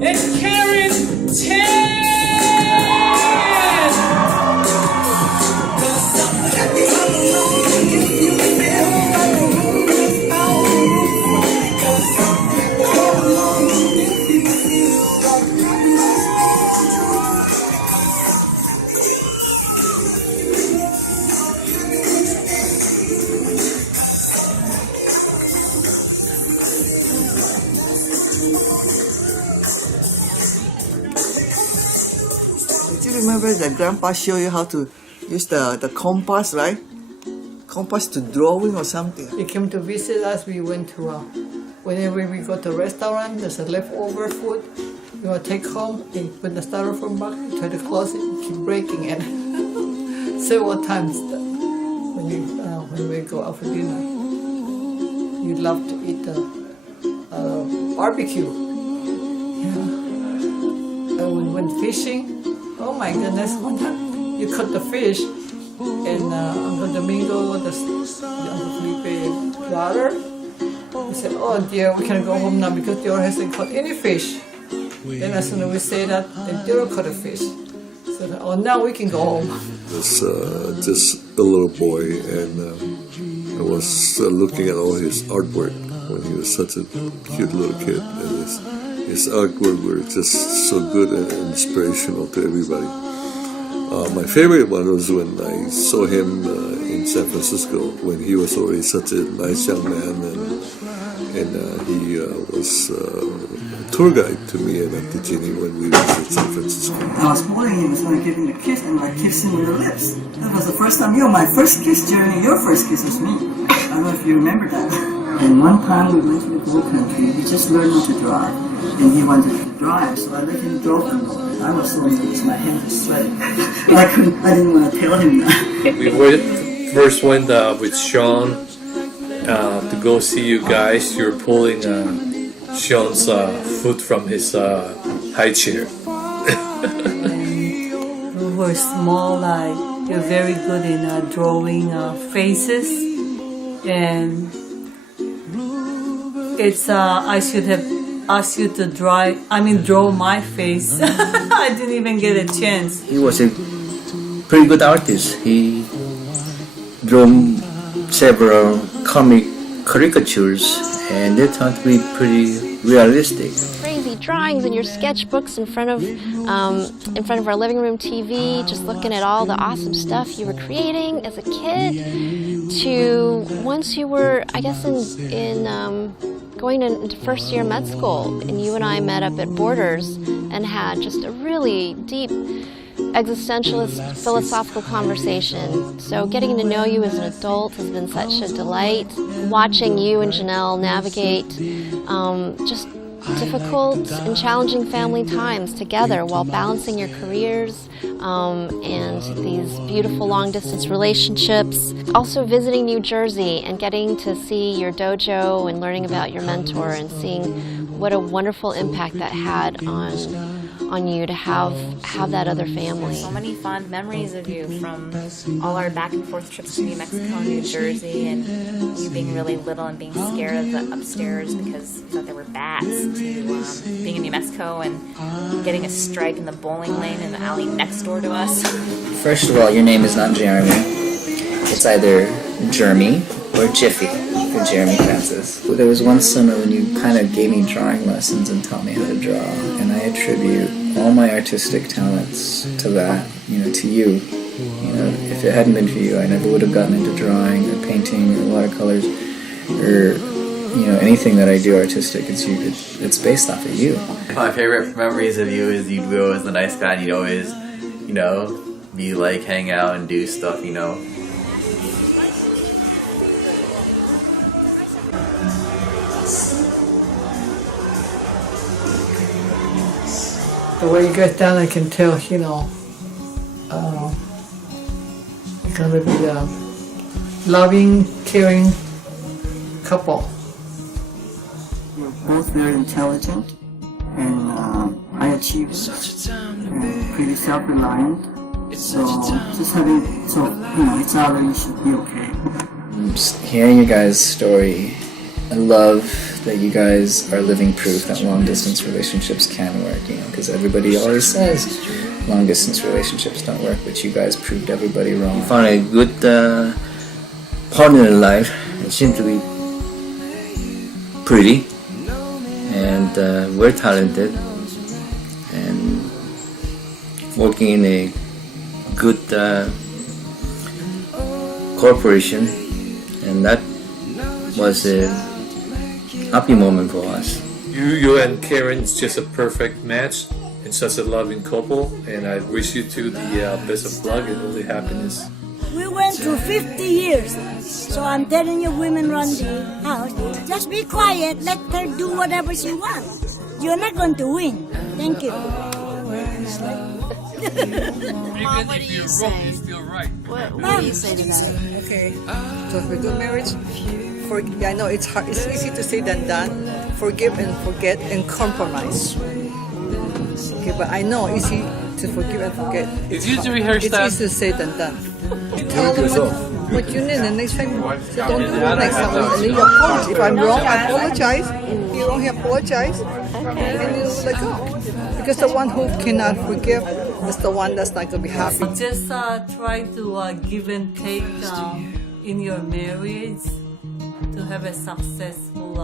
and Karen 10. Do you remember that Grandpa showed you how to use the compass, right? Compass to drawing or something. He came to visit us. We went to, whenever we go to a restaurant, there's a leftover food. You want to take home, and put the styrofoam box, try to close it, keep breaking it. Several times when we go out for dinner. You love to eat barbecue. Yeah. And we went fishing. Oh my goodness, one time you cut the fish and Uncle Domingo, the Uncle Felipe's daughter, he said, oh dear, we can't go home now because Dior hasn't caught any fish. Then as soon as we say that, then Dior caught a fish. So, oh, now we can go home. Was just a little boy, and I was looking at all his artwork when he was such a cute little kid. And his artwork were just so good and inspirational to everybody. My favorite one was when I saw him in San Francisco when he was already such a nice young man, and he was a tour guide to me and Auntie Ginny when we visited San Francisco. I was holding him, so I gave him a kiss, and I kissed him with the lips. That was the first time. My first kiss, Jeremy, your first kiss was me. I don't know if you remember that. And one time we went to the Gold Country. He just learned how to drive, and he wanted to drive, so I let him drive him. I was so nervous, my hands were sweating. I didn't want to tell him that. We first went with Sean to go see you guys. You were pulling Sean's foot from his high chair. We were small, you're very good in drawing faces, and it's I should have asked you to draw my face. I didn't even get a chance. He was a pretty good artist. He drew several comic caricatures, and they turned to be pretty realistic. Crazy drawings in your sketchbooks in front of our living room TV, just looking at all the awesome stuff you were creating as a kid, to once you were, I guess, in going into first year med school, and you and I met up at Borders and had just a really deep existentialist philosophical conversation. So getting to know you as an adult has been such a delight. Watching you and Janelle navigate just difficult and challenging family times together while balancing your careers and these beautiful long-distance relationships. Also visiting New Jersey and getting to see your dojo and learning about your mentor and seeing what a wonderful impact that had on you to have that other family. So many fond memories of you from all our back and forth trips to New Mexico and New Jersey, and you being really little and being scared of the upstairs because you thought there were bats, to being in New Mexico and getting a stripe in the bowling lane in the alley next door to us. First of all, your name is not Jeremy. It's either Jeremy or Jiffy for Jeremy Francis. There was one summer when you kind of gave me drawing lessons and taught me how to draw, and I attribute all my artistic talents to that, to you. If it hadn't been for you, I never would have gotten into drawing or painting or watercolors or anything that I do artistic. It's based off of you. My favorite memories of you is you'd go as the nice guy and you'd always, be like hang out and do stuff, The way you get down, I can tell, you're gonna be a loving, caring couple. You're both very intelligent, and I achieved pretty self-reliant. So just having, it's all that you should be okay. Just hearing your guys' story I love that you guys are living proof that long distance relationships can work, you know, because everybody always says long distance relationships don't work, but you guys proved everybody wrong. Found a good partner in life. It seemed to be pretty and very talented and working in a good corporation, and that was a happy moment for us. You and Karen is just a perfect match and such a loving couple, and I wish you two the best of luck and all the happiness. We went through 50 years, so I'm telling you, women run the house. Just be quiet, let her do whatever she wants. You're not going to win. Thank you. Even if you're wrong, you're still right. What do you say to that? Okay, to have a good marriage, I know it's hard. It's easy to say than done. Forgive and forget and compromise. Okay, but I know easy to forgive and forget. It's easy to rehearse that. It's easy to say than done. Tell them what you need, and next time, so don't do it next time. And then you apologize. If I'm wrong, I apologize. If you're wrong, I apologize. And you let go. Because the one who cannot forgive is the one that's not going to be happy. Just try to give and take in your marriage to have a successful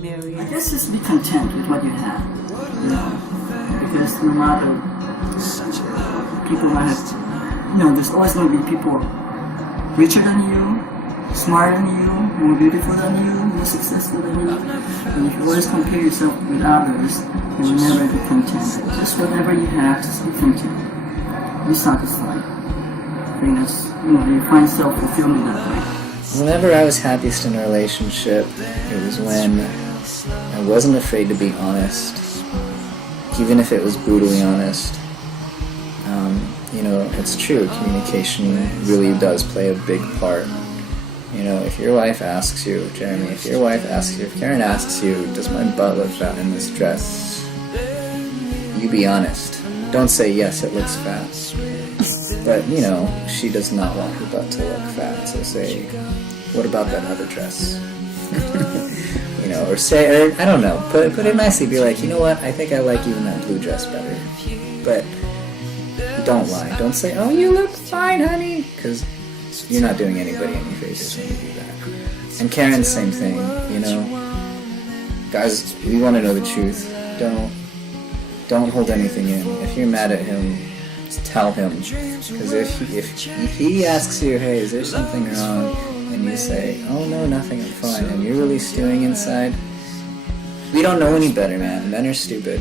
marriage. I guess just be content with what you have. You know, because no matter people might have, you know, there's always going to be people richer than you, smarter than you, more beautiful than you, more successful than you. And if you always compare yourself with others, you will never be content. Just whatever you have, just be content. Be satisfied. Because, you know, you find self-fulfillment that way. Whenever I was happiest in a relationship, it was when I wasn't afraid to be honest, even if it was brutally honest. You know, it's true, communication really does play a big part. You know, if your wife asks you, Jeremy, if Karen asks you, does my butt look fat in this dress? You be honest. Don't say, yes, it looks fat. But, you know, she does not want her butt to look fat, so say, what about that other dress? You know, or say, or I don't know, put it nicely, be like, you know what, I think I like even that blue dress better. But don't lie. Don't say, oh, you look fine, honey, because you're not doing anybody any favors when you do that. And Karen, same thing, you know. Guys, we want to know the truth. Don't hold anything in. If you're mad at him, just tell him. Because if he asks you, hey, is there something wrong? And you say, oh no, nothing, I'm fine. And you're really stewing inside. We don't know any better, man. Men are stupid.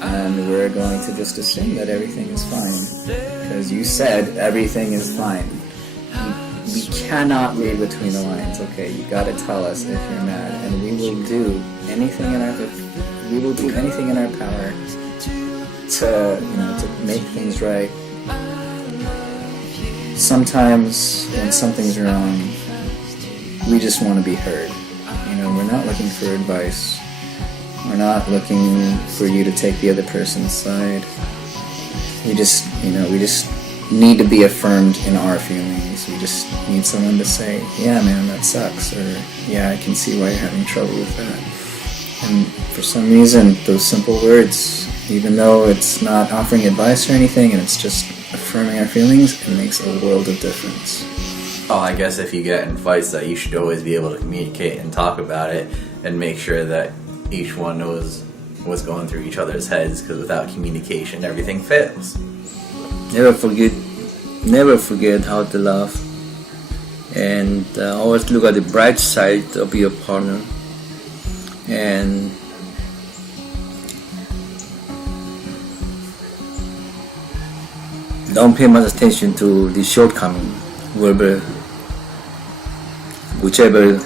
And we're going to just assume that everything is fine. Because you said everything is fine. We cannot read between the lines, okay? You gotta tell us if you're mad. And we will do anything in our power to, you know, to make things right. Sometimes when something's wrong, we just want to be heard. You know, we're not looking for advice. We're not looking for you to take the other person's side. We just need to be affirmed in our feelings. We just need someone to say, yeah, man, that sucks, or yeah, I can see why you're having trouble with that. And for some reason, those simple words, even though it's not offering advice or anything, and it's just affirming our feelings, it makes a world of difference. Oh, I guess if you get in fights, that you should always be able to communicate and talk about it and make sure that each one knows what's going through each other's heads, because without communication, everything fails. Never forget how to love, and always look at the bright side of your partner, and don't pay much attention to the shortcoming, whichever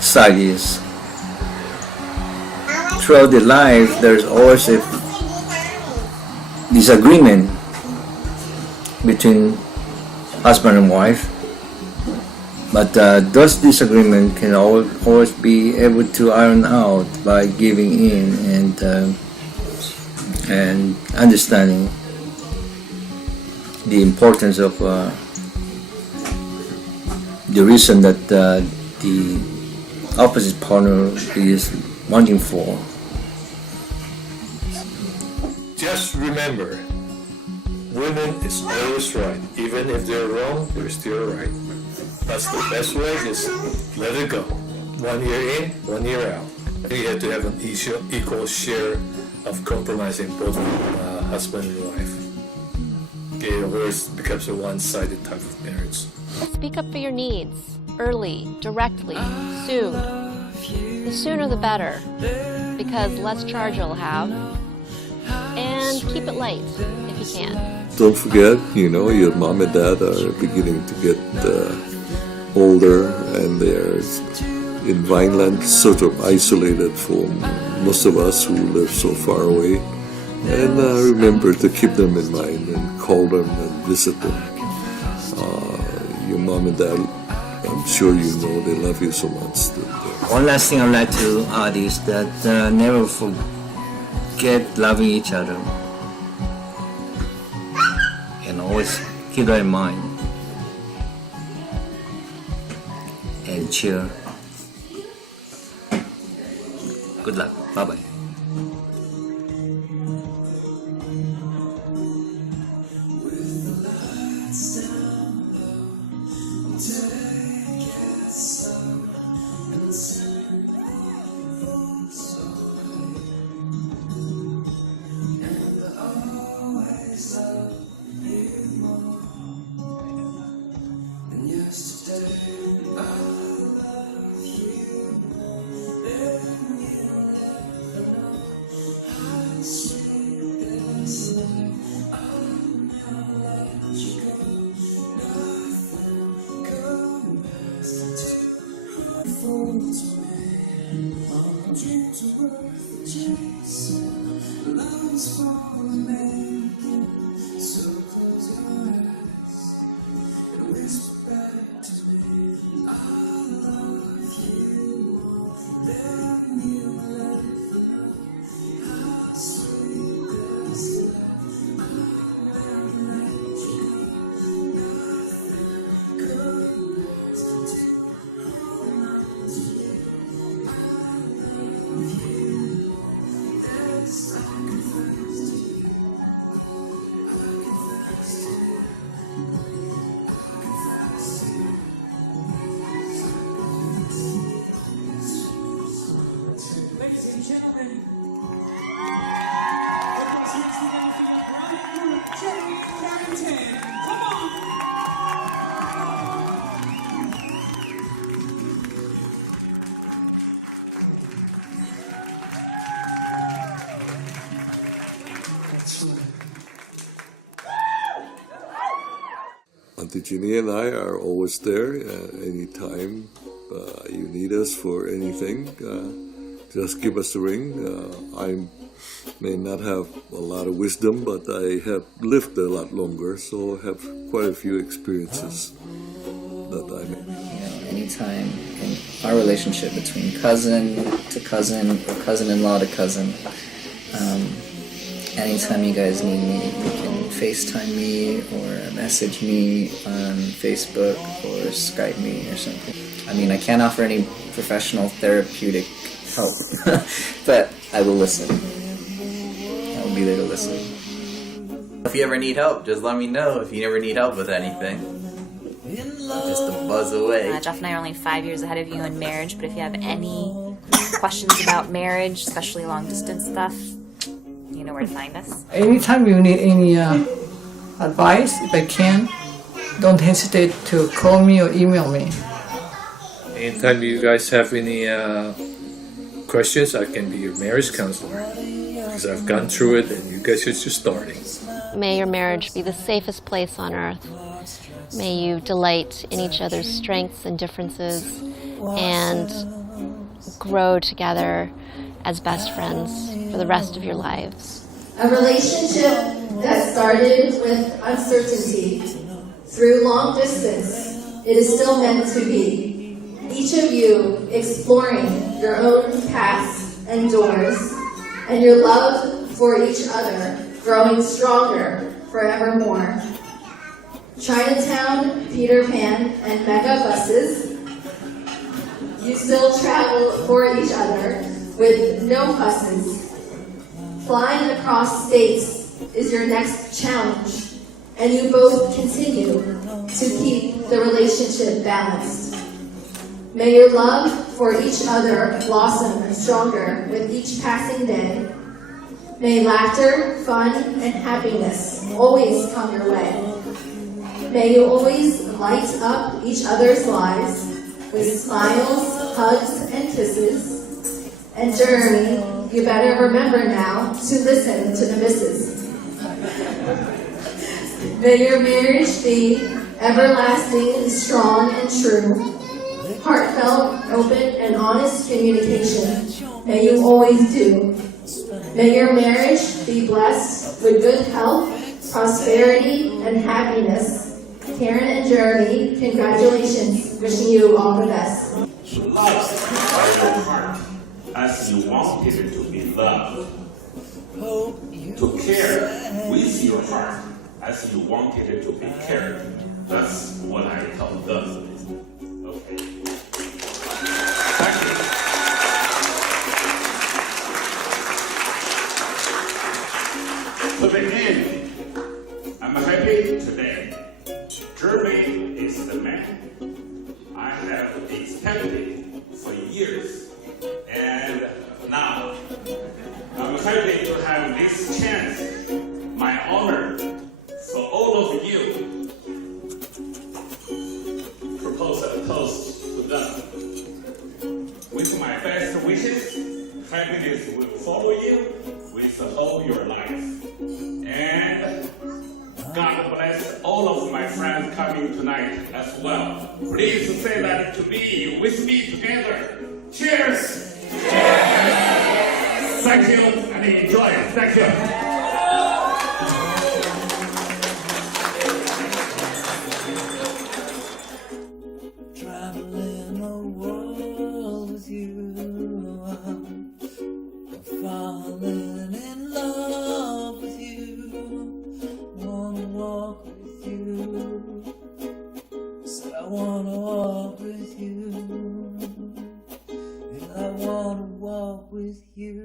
side is. Throughout the life, there's always a disagreement between husband and wife, but those disagreements can always be able to iron out by giving in and understanding the importance of the reason that the opposite partner is wanting for. Just remember, women is always right. Even if they're wrong, they're still right. That's the best way, just let it go. 1 year in, 1 year out. You have to have an equal share of compromising both husband and wife. Okay, or it becomes a one-sided type of marriage. Speak up for your needs, early, directly, soon. The sooner the better, because less charge you'll have. And keep it light if you can. Don't forget, your mom and dad are beginning to get older, and they're in Vineland, sort of isolated from most of us who live so far away. And remember to keep them in mind and call them and visit them. Your mom and dad, I'm sure you know they love you so much. One last thing I'd like to add is that never forget loving each other. And always keep that in mind. And cheer. Good luck. Bye-bye. Auntie Ginny and I are always there anytime you need us for anything. Just give us a ring. I may not have a lot of wisdom, but I have lived a lot longer, so I have quite a few experiences that I may. Anytime in our relationship between cousin to cousin or cousin-in-law to cousin, anytime you guys need me, you can FaceTime me or message me on Facebook or Skype me or something. I mean, I can't offer any professional therapeutic help, but I will listen. I will be there to listen. If you ever need help, just let me know. If you ever need help with anything, just a buzz away. Jeff and I are only 5 years ahead of you in marriage, but if you have any questions about marriage, especially long distance stuff, you know where to find us. Anytime you need any advice, if I can, don't hesitate to call me or email me. Anytime you guys have any questions, I can be your marriage counselor. Because I've gone through it and you guys are just starting. May your marriage be the safest place on earth. May you delight in each other's strengths and differences and grow together as best friends for the rest of your lives. A relationship that started with uncertainty through long distance, it is still meant to be. Each of you exploring your own paths and doors, and your love for each other growing stronger forevermore. Chinatown, Peter Pan, and Mega Buses, You still travel for each other with no fusses. Flying across states is your next challenge, and you both continue to keep the relationship balanced. May your love for each other blossom stronger with each passing day. May laughter, fun, and happiness always come your way. May you always light up each other's lives with smiles, hugs, and kisses. And Jeremy, you better remember now to listen to the missus. May your marriage be everlasting, strong, and true. Heartfelt, open, and honest communication. May you always do. May your marriage be blessed with good health, prosperity, and happiness. Karen and Jeremy, congratulations. Wishing you all the best. Love by your heart as you want it to be loved. To care with your heart as you want it to be cared. That's what I call love. Okay. Thank you. To begin, I'm happy today. Jeremy is the man I have expected for years, and now I'm happy to have this chance, my honor, for all of you, propose a toast to them. With my best wishes, happiness will follow you with all your life. And God bless all of my friends coming tonight as well. Please say that to me, with me together. Cheers! Cheers! Thank you and enjoy. Thank you. Traveling the world with you, falling in love with you, wanna walk with you, said I wanna walk with you, and I wanna walk with you.